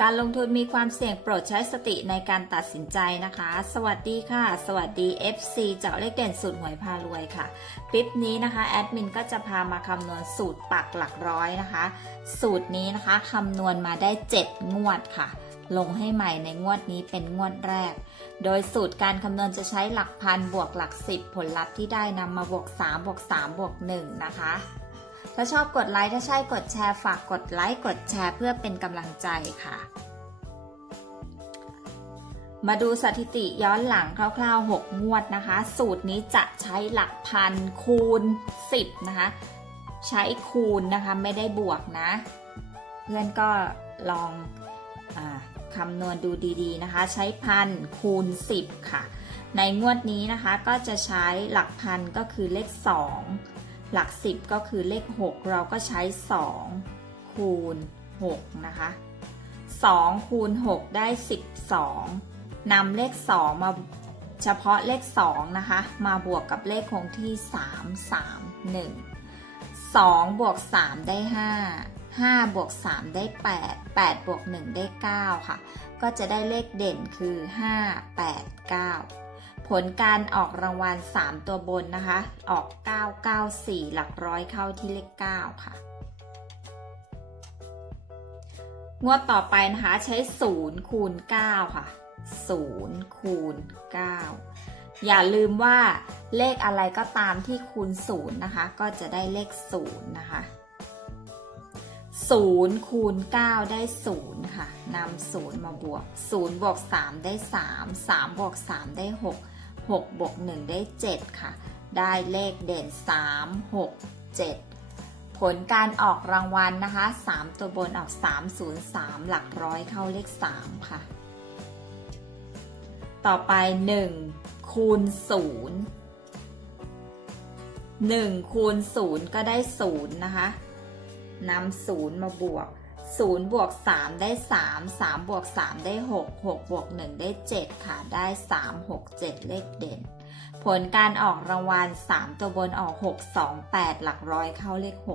การลงทุนมีความเสี่ยงโปรดใช้สติในการตัดสินใจนะคะ สวัสดีค่ะ สวัสดี FC เจาะเลขเด่นสูตรหวยพารวยค่ะคลิปนี้นะคะแอดมินก็จะพามาคำนวณสูตรปักหลักร้อยนะคะ สูตรนี้นะคะคำนวณมาได้ 7 งวดค่ะ ลงให้ใหม่ในงวดนี้เป็นงวดแรก โดยสูตรการคำนวณจะใช้หลักพันบวกหลัก 10 ผลลัพธ์ที่ได้นำมาบวก 3 บวก 3 บวก 1 นะคะ ถ้าชอบกดไลค์ถ้าใช่กดแชร์ฝากกดไลค์กดแชร์เพื่อเป็นกำลังใจค่ะ มาดูสถิติย้อนหลังคร่าวๆ 6 งวดนะคะ สูตรนี้จะใช้หลักพันคูณ 10 นะคะ ใช้คูณนะคะไม่ได้บวกนะ เพื่อนก็ลองอคำนวณดูดีๆนะคะ ใช้พันคูณ 10 ค่ะ ในงวดนี้นะคะก็จะใช้หลักพันก็คือเลข 2 หลัก 10 ก็คือเลข 6 เราก็ใช้ 2 คูณ 6 นะคะ 2 คูณ 6 ได้ 12นำเลข 2 มาเฉพาะเลข 2 นะคะ มาบวกกับเลขคงที่ 3 3 1 2บวก3ได้ 5 5บวก3ได้ 8 8บวก1ได้ 9 ค่ะ ก็จะได้เลขเด่นคือ 5 8 9 ผลการออกรางวัล 3 ตัวบนนะคะ ออก 994 หลักร้อยเข้าที่เลข 9 ค่ะ งวดต่อไปนะคะใช้ 0 คูณ 9 ค่ะ 0 คูณ 9 อย่าลืมว่าเลขอะไรก็ตามที่คูณ 0 นะคะ ก็จะได้เลข 0 นะคะ 0 คูณ 9 ได้ 0 ค่ะนำ0มาบวก 0 บวก 3 ได้ 3 3 บวก 3 ได้ 6 6 บวก 1 ได้ 7 ค่ะ ได้เลขเด่น 3 6 7 ผลการออกรางวัลนะคะ 3 ตัวบนออก 303 หลักร้อยเข้าเลข 3 ค่ะ ต่อไป 1 คูณ 0 1 คูณ 0 ก็ได้ 0 นะคะนำ0มาบวก 0บวก3ได้ 3 3 บวก 3 ได้ 6 6 บวก 1 ได้ 7 ค่ะ ได้ 3 6 7 เลขเด่น ผลการออกรางวัล 3 ตัวบนออก 6 2 8 หลักร้อยเข้าเลข 6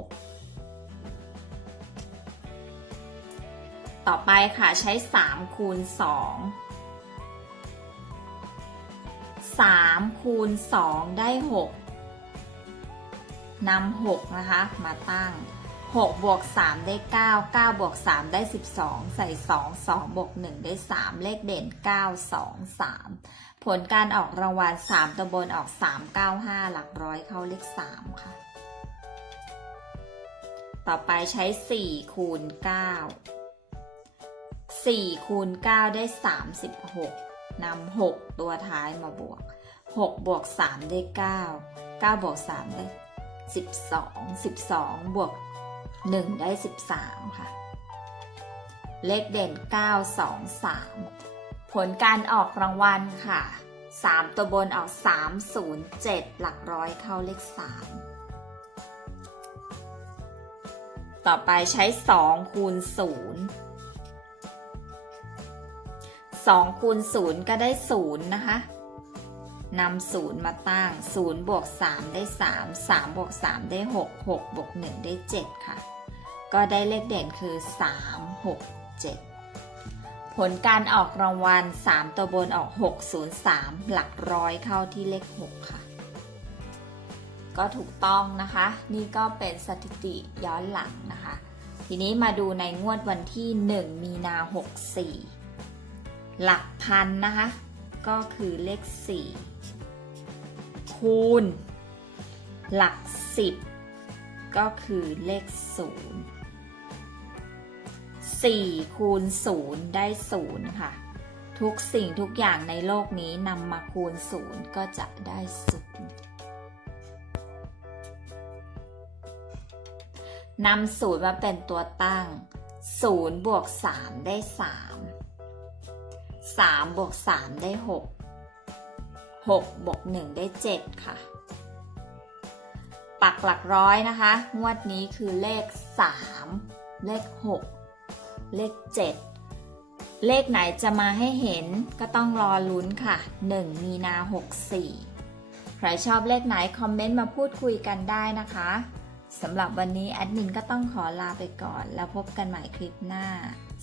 ต่อไปค่ะใช้ 3 คูณ 2 3 คูณ 2 ได้ 6นำ6นะคะ มาตั้ง 6บวก3ได้ 9 9บวก3ได้ 12 ใส่ 2 2บวก1ได้ 3 เลขเด่น 9 2 3 ผลการออกรางวัล 3ตัวบนออก 3 9 5 หลักร้อยเข้าเลข 3 ค่ะ ต่อไปใช้ 4 คูณ 9 4 คูณ 9 ได้ 36นำ6 ตัวท้ายมาบวก 6 บวก 3 ได้ 9 9 บวก 3 ได้ 12 12 บวก 1 ได้ 13 ค่ะ เลขเด่น 9 2 3 ผลการออกรางวัลค่ะ 3 ตัวบนออก 3 0 7 หลักร้อยเข้าเลข 3 ต่อไปใช้ 2 คูณ 0 2คูณ0ก็ได้0นะคะ นำ0มาตั้ง0บวก3ได้3 3บวก3ได้6 6บวก1ได้7ค่ะ ก็ได้เลขเด่นคือ3 6 7ผลการออกรางวัล 3 ตัวบนออก 603 หลักร้อยเข้าที่เลข 6 ค่ะ ก็ถูกต้องนะคะ นี่ก็เป็นสถิติย้อนหลังนะคะ ทีนี้มาดูในงวดวันที่ 1 มีนา 64 หลักพันนะคะ ก็คือเลข 4 คูณ หลัก10ก็คือเลข0 4คูณ0ได้0ค่ะ ทุกสิ่งทุกอย่างในโลกนี้นำมาคูณ0ก็จะได้0นำ0มาเป็นตัวตั้ง0บวก3ได้3 3บวก3ได้6 6บวก1ได้ 7 ค่ะ ปักหลักร้อยนะคะ งวดนี้คือเลข 3 เลข 6 เลข 7 เลขไหนจะมาให้เห็นก็ต้องรอลุ้นค่ะ 1 มีนา 64 ใครชอบเลขไหน คอมเมนต์มาพูดคุยกันได้นะคะสำหรับวันนี้แอดมินก็ต้องขอลาไปก่อน แล้วพบกันใหม่คลิปหน้า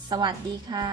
สวัสดีค่ะ